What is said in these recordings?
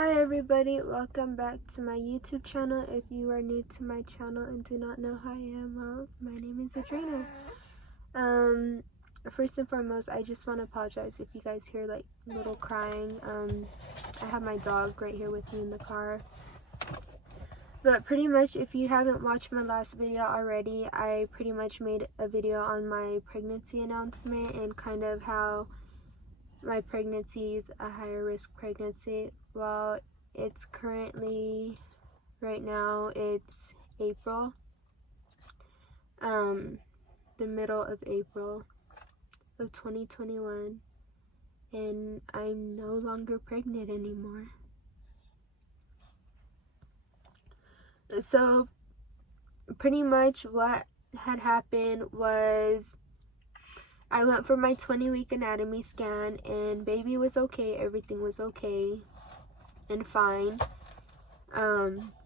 Hi everybody, welcome back to my YouTube channel. If you are new to my channel and do not know who I am, well, my name is Adrena. First and foremost, I just want to apologize if you guys hear like little crying. I have my dog right here with me in the car. But pretty much, if you haven't watched my last video already, I pretty much made a video on my pregnancy announcement and kind of how my pregnancy is a higher risk pregnancy. Well, it's currently, right now, it's April, the middle of April of 2021, and I'm no longer pregnant anymore. So pretty much what had happened was I went for my 20-week anatomy scan and baby was okay. Everything was okay and fine.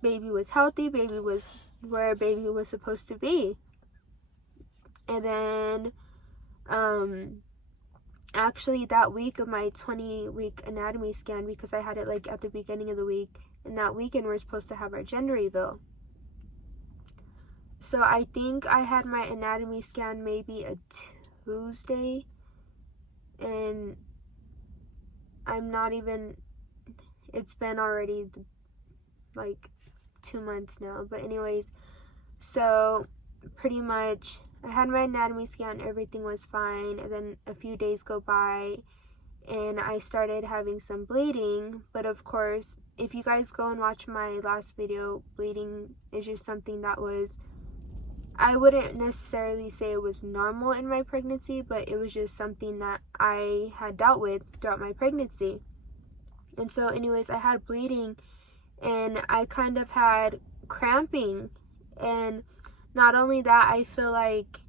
Baby was healthy. Baby was where baby was supposed to be. And then actually that week of my 20-week anatomy scan, because I had it like at the beginning of the week, and that weekend we're supposed to have our gender reveal. So I think I had my anatomy scan maybe a Tuesday, and I'm not even, it's been already like 2 months now. But anyways, so pretty much I had my anatomy scan, everything was fine, and then a few days go by and I started having some bleeding. But of course, if you guys go and watch my last video, bleeding is just something that was, I wouldn't necessarily say it was normal in my pregnancy, but it was just something that I had dealt with throughout my pregnancy. And so anyways, I had bleeding and I kind of had cramping, and not only that, I feel like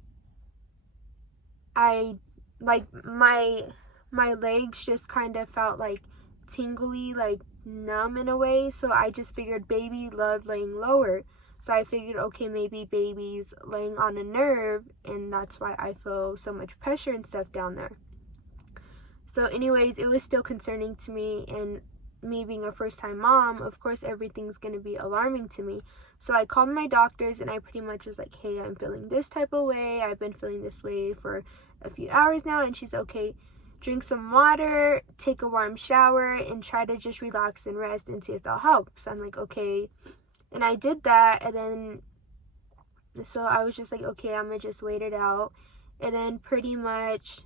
my legs just kind of felt like tingly, like numb in a way. So I just figured baby loved laying lower. So I figured, okay, maybe baby's laying on a nerve and that's why I feel so much pressure and stuff down there. So anyways, it was still concerning to me, and me being a first-time mom, of course everything's going to be alarming to me. So I called my doctors and I pretty much was like, hey, I'm feeling this type of way. I've been feeling this way for a few hours now. And she's okay, drink some water, take a warm shower, and try to just relax and rest and see if that'll help. So I'm like, okay. And I did that, and then so I was just like, okay, I'm gonna just wait it out. And then pretty much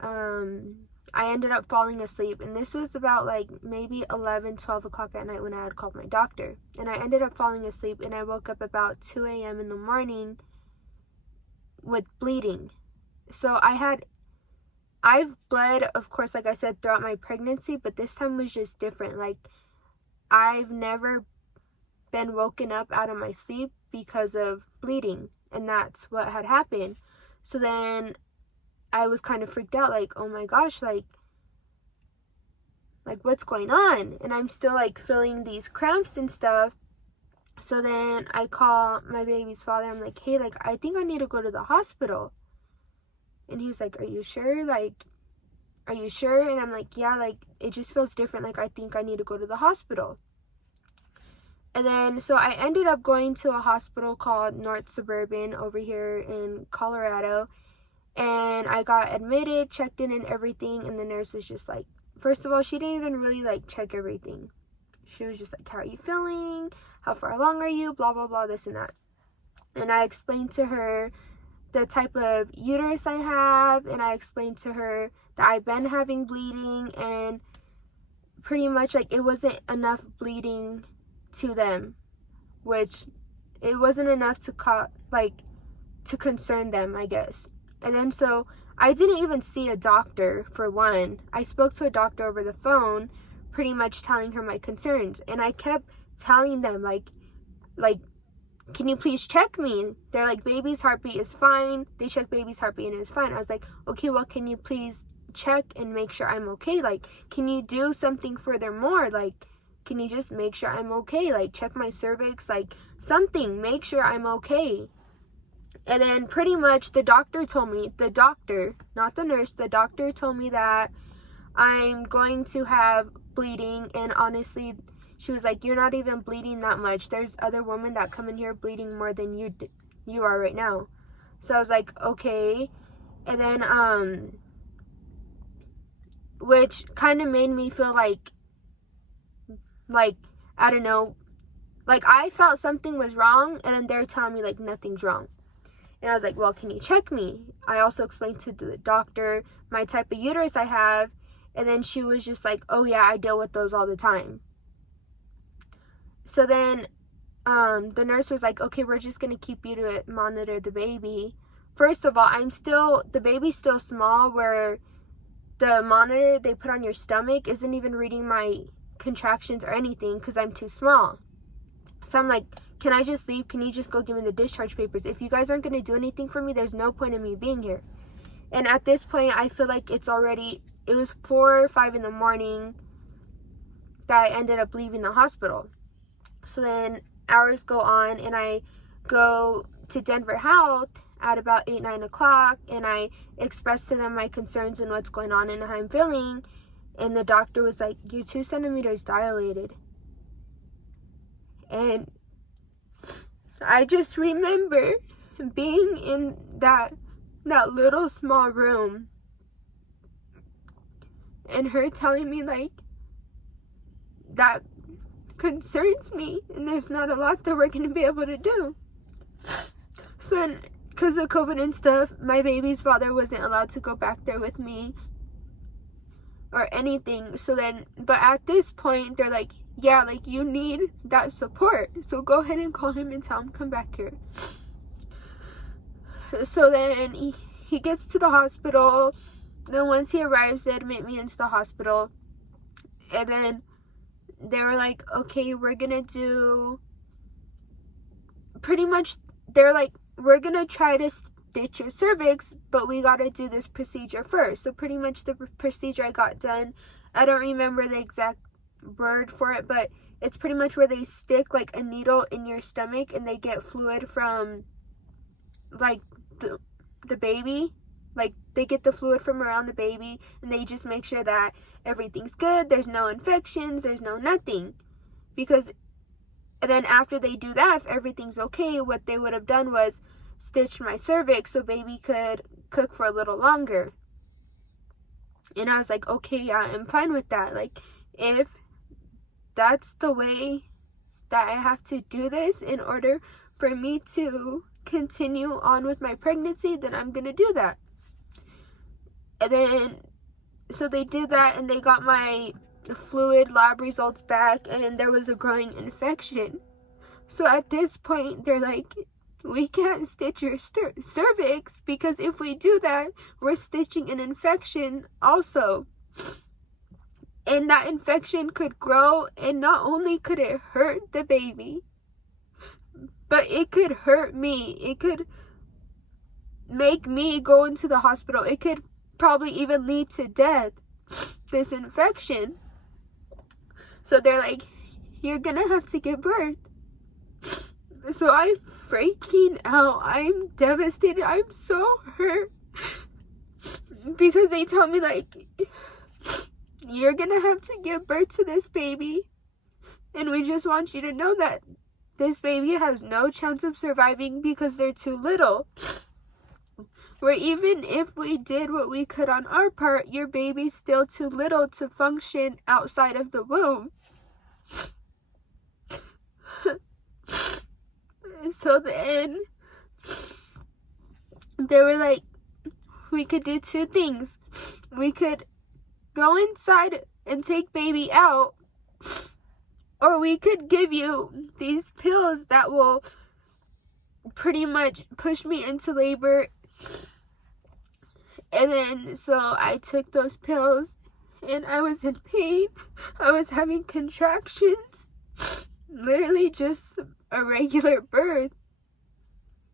I ended up falling asleep, and this was about like maybe 11-12 o'clock at night when I had called my doctor. And I ended up falling asleep, and I woke up about 2 a.m. in the morning with bleeding. So I've bled, of course, like I said, throughout my pregnancy, but this time was just different. Like, I've never been woken up out of my sleep because of bleeding, and that's what had happened. So then I was kind of freaked out, like, oh my gosh, like what's going on? And I'm still like feeling these cramps and stuff. So then I call my baby's father. I'm like, hey, like, I think I need to go to the hospital. And he was like, are you sure? Like, are you sure? And I'm like, yeah, like, it just feels different. Like, I think I need to go to the hospital. And then, so I ended up going to a hospital called North Suburban over here in Colorado. And I got admitted, checked in and everything. And the nurse was just like, first of all, she didn't even really like check everything. She was just like, how are you feeling? How far along are you? Blah, blah, blah, this and that. And I explained to her the type of uterus I have. And I explained to her that I've been having bleeding. And pretty much like it wasn't enough bleeding to them, which it wasn't enough to to concern them, I guess. And then so I didn't even see a doctor, for one. I spoke to a doctor over the phone, pretty much telling her my concerns, and I kept telling them like can you please check me? They're like, baby's heartbeat is fine. They checked baby's heartbeat and it's fine. I was like, okay, well, can you please check and make sure I'm okay? Like, can you do something furthermore? Like, can you just make sure I'm okay? Like, check my cervix, like something, make sure I'm okay. And then pretty much the doctor told me, the doctor, not the nurse, the doctor told me that I'm going to have bleeding, and honestly, she was like, you're not even bleeding that much. There's other women that come in here bleeding more than you are right now. So I was like, okay. And then, which kind of made me feel like, I don't know, like I felt something was wrong, and then they're telling me like nothing's wrong. And I was like, well, can you check me? I also explained to the doctor my type of uterus I have, and then she was just like, oh yeah, I deal with those all the time. So then the nurse was like, okay, we're just going to keep you to monitor the baby. First of all, the baby's still small, where the monitor they put on your stomach isn't even reading my contractions or anything because I'm too small. So I'm like, can I just leave? Can you just go give me the discharge papers? If you guys aren't going to do anything for me, there's no point in me being here. And at this point, I feel like it was 4 or 5 in the morning that I ended up leaving the hospital. So then hours go on, and I go to Denver Health at about 8, 9 o'clock, and I express to them my concerns and what's going on and how I'm feeling. And the doctor was like, you're 2 centimeters dilated. And I just remember being in that little small room, and her telling me like, that concerns me, and there's not a lot that we're going to be able to do. So then, because of COVID and stuff, my baby's father wasn't allowed to go back there with me or anything. So then, but at this point, they're like, yeah, like you need that support, so go ahead and call him and tell him come back here. So then he gets to the hospital. Then once he arrives, they admit me into the hospital, and then they were like, okay, we're gonna do pretty much, they're like, we're gonna try to stitch your cervix, but we gotta do this procedure first. So pretty much the procedure I got done, I don't remember the exact word for it, but it's pretty much where they stick like a needle in your stomach, and they get fluid from like the baby. Like they get the fluid from around the baby, and they just make sure that everything's good, there's no infections, there's no nothing. Because and then after they do that, if everything's okay, what they would have done was stitch my cervix so baby could cook for a little longer. And I was like, okay, yeah, I'm fine with that. Like, if that's the way that I have to do this in order for me to continue on with my pregnancy, then I'm gonna do that. And then, so they did that, and they got my fluid lab results back, and there was a growing infection. So at this point, they're like, we can't stitch your cervix, because if we do that, we're stitching an infection also. And that infection could grow, and not only could it hurt the baby, but it could hurt me. It could make me go into the hospital. It could probably even lead to death, this infection. So they're like, you're gonna have to give birth. So I'm freaking out. I'm devastated. I'm so hurt. Because they tell me like, you're gonna have to give birth to this baby, and we just want you to know that this baby has no chance of surviving because they're too little. Where even if we did what we could on our part, your baby's still too little to function outside of the womb. So then they were like, we could do 2 things. We could go inside and take baby out, or we could give you these pills that will pretty much push me into labor. And then, so I took those pills, and I was in pain. I was having contractions. Literally just a regular birth.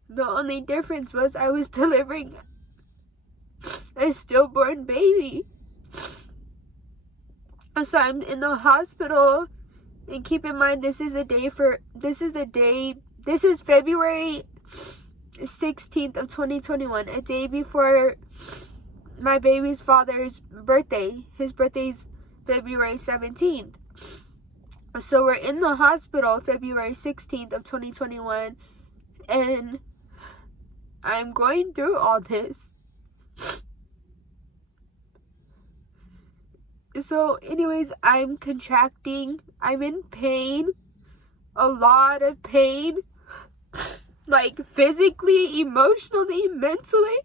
The only difference was I was delivering a stillborn baby. So I'm in the hospital, and keep in mind, this is February 16th of 2021, a day before my baby's father's birthday. His birthday's February 17th. So we're in the hospital February 16th of 2021, and I'm going through all this. So anyways, I'm contracting. I'm in pain. A lot of pain. Like physically, emotionally, mentally.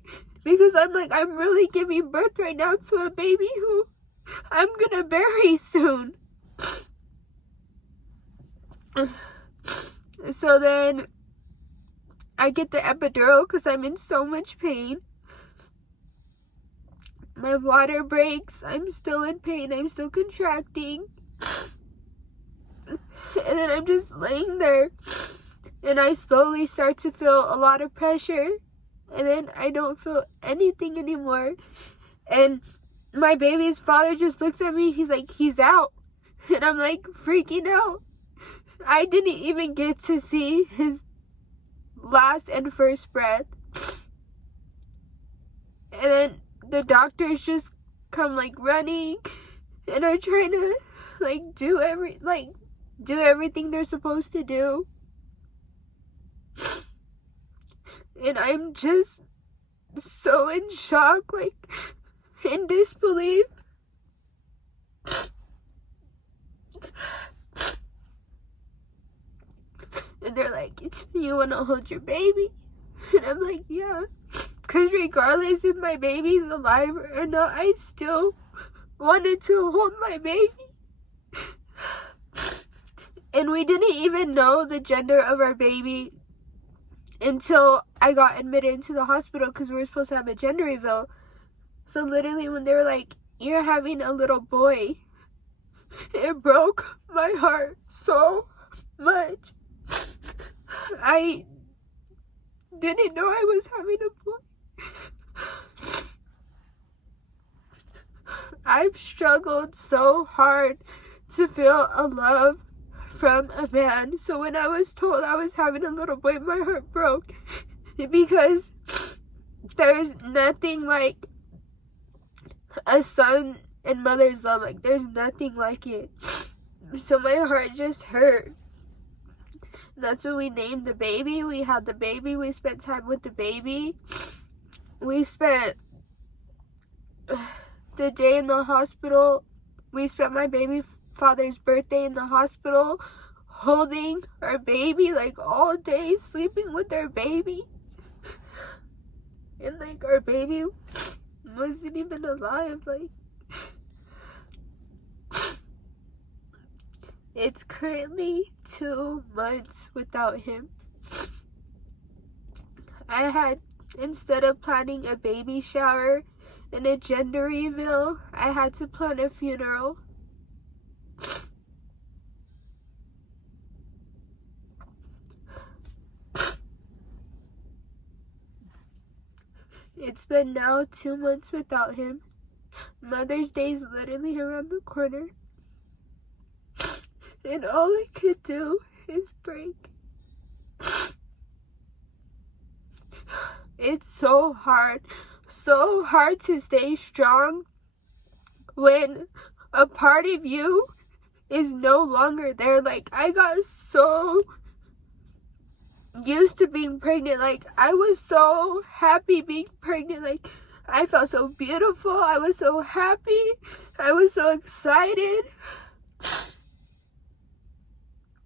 Because I'm really giving birth right now to a baby who I'm gonna bury soon. So then I get the epidural because I'm in so much pain. My water breaks. I'm still in pain. I'm still contracting. And then I'm just laying there. And I slowly start to feel a lot of pressure. And then I don't feel anything anymore. And my baby's father just looks at me. He's like, he's out. And I'm like freaking out. I didn't even get to see his last and first breath. And then the doctors just come like running and are trying to like do everything they're supposed to do. And I'm just so in shock, like in disbelief. And they're like, you want to hold your baby? And I'm like, yeah. Because regardless if my baby's alive or not, I still wanted to hold my baby. And we didn't even know the gender of our baby until I got admitted into the hospital because we were supposed to have a gender reveal. So literally when they were like, you're having a little boy, it broke my heart so much. I didn't know I was having a boy. I've struggled so hard to feel a love from a man. So when I was told I was having a little boy, my heart broke. Because there's nothing like a son and mother's love. Like, there's nothing like it. So my heart just hurt. That's when we named the baby. We had the baby. We spent time with the baby. We spent the day in the hospital. We spent my baby father's birthday in the hospital, holding our baby like all day, sleeping with our baby. And like our baby wasn't even alive. Like, it's currently 2 months without him. I had, instead of planning a baby shower and a gender reveal, I had to plan a funeral. It's been now 2 months without him. Mother's Day is literally around the corner. And all I could do is break. It's so hard to stay strong when a part of you is no longer there. Like, I got so used to being pregnant. Like, I was so happy being pregnant. Like, I felt so beautiful. I was so happy. I was so excited.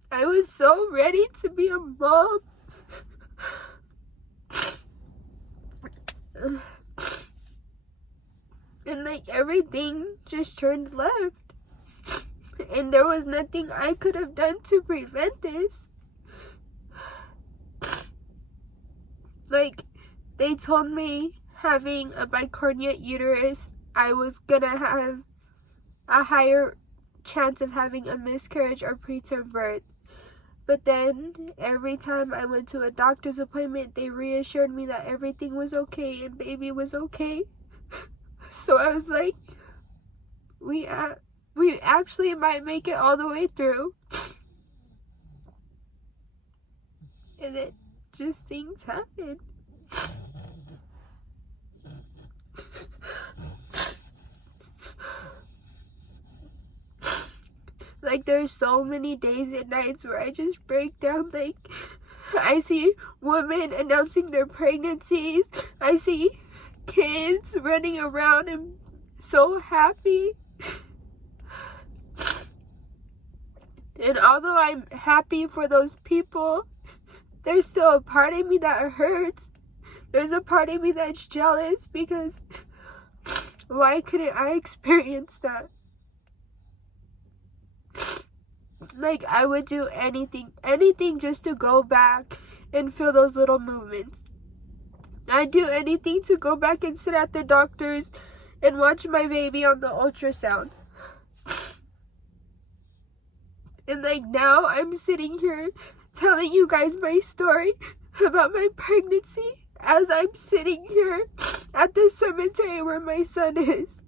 I was so ready to be a mom. And like everything just turned left. And there was nothing I could have done to prevent this. Like, they told me having a bicornuate uterus, I was gonna have a higher chance of having a miscarriage or preterm birth. But then every time I went to a doctor's appointment, they reassured me that everything was okay and baby was okay. So I was like, we actually might make it all the way through. And then just things happen. Like, there's so many days and nights where I just break down. Like, I see women announcing their pregnancies. I see kids running around and so happy. And although I'm happy for those people, there's still a part of me that hurts. There's a part of me that's jealous because why couldn't I experience that? Like, I would do anything just to go back and feel those little movements. I'd do anything to go back and sit at the doctor's and watch my baby on the ultrasound. And like, now I'm sitting here telling you guys my story about my pregnancy as I'm sitting here at the cemetery where my son is.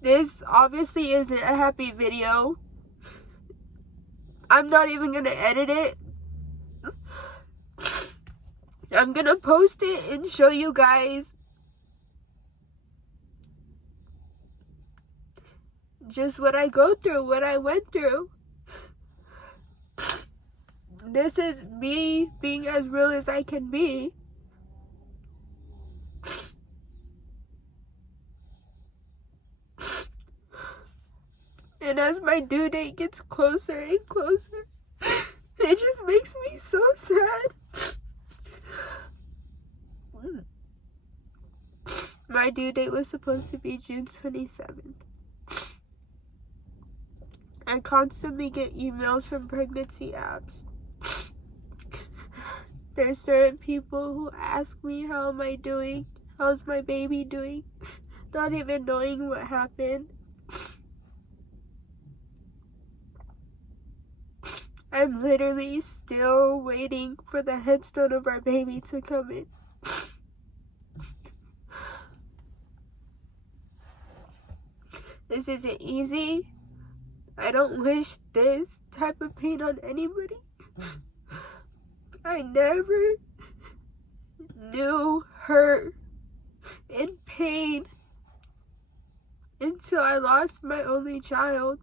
This obviously isn't a happy video. I'm not even gonna edit it. I'm gonna post it and show you guys just what I go through, what I went through. This is me being as real as I can be. And as my due date gets closer and closer, it just makes me so sad. My due date was supposed to be June 27th. I constantly get emails from pregnancy apps. There's certain people who ask me, how am I doing? How's my baby doing? Not even knowing what happened. I'm literally still waiting for the headstone of our baby to come in. This isn't easy. I don't wish this type of pain on anybody. I never knew hurt and pain until I lost my only child.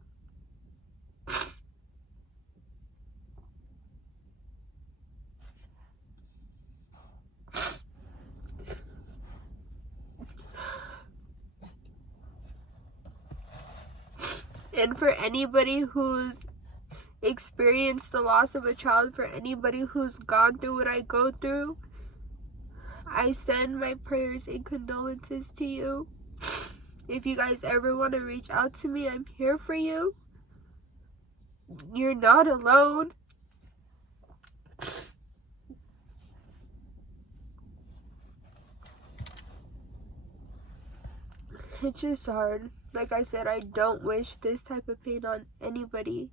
And for anybody who's experienced the loss of a child, for anybody who's gone through what I go through, I send my prayers and condolences to you. If you guys ever want to reach out to me, I'm here for you. You're not alone. It's just hard. Like I said, I don't wish this type of pain on anybody.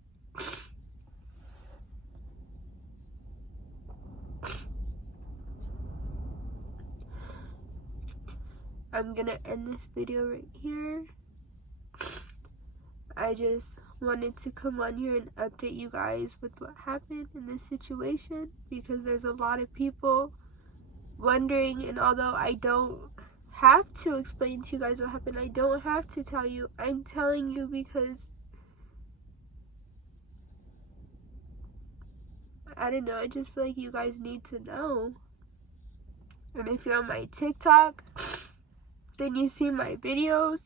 I'm gonna end this video right here. I just wanted to come on here and update you guys with what happened in this situation, because there's a lot of people wondering, and although I don't have to explain to you guys what happened, I don't have to tell you, I'm telling you because I don't know, I just feel like you guys need to know. And if you're on my TikTok, then you see my videos.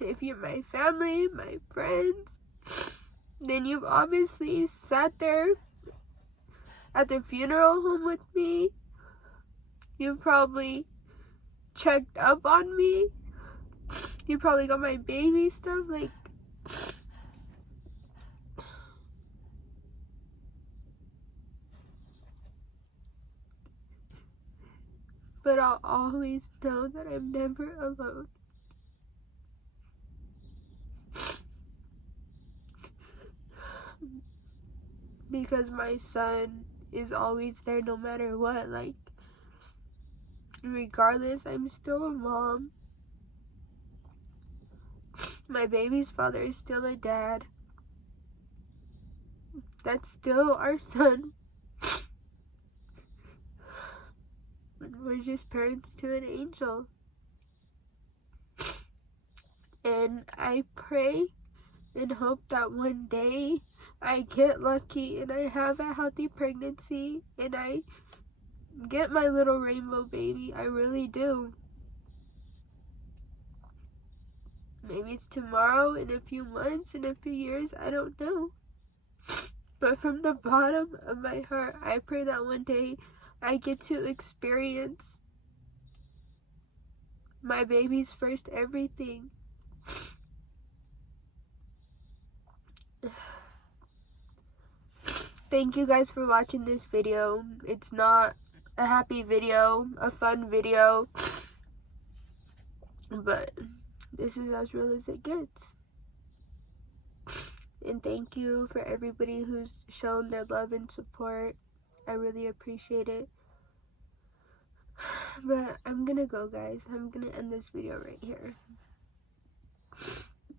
If you're my family, my friends, then you've obviously sat there at the funeral home with me. You've probably checked up on me. You probably got my baby stuff. Like, but I'll always know that I'm never alone. Because my son is always there no matter what. Like, regardless, I'm still a mom. My baby's father is still a dad. That's still our son. We're just parents to an angel. And I pray and hope that one day I get lucky and I have a healthy pregnancy and I get my little rainbow baby. I really do. Maybe it's tomorrow, in a few months, in a few years, I don't know. But from the bottom of my heart, I pray that one day I get to experience my baby's first everything. Thank you guys for watching this video. It's not a happy video, a fun video, but this is as real as it gets. And thank you for everybody who's shown their love and support. I really appreciate it. But I'm gonna go, guys. I'm gonna end this video right here.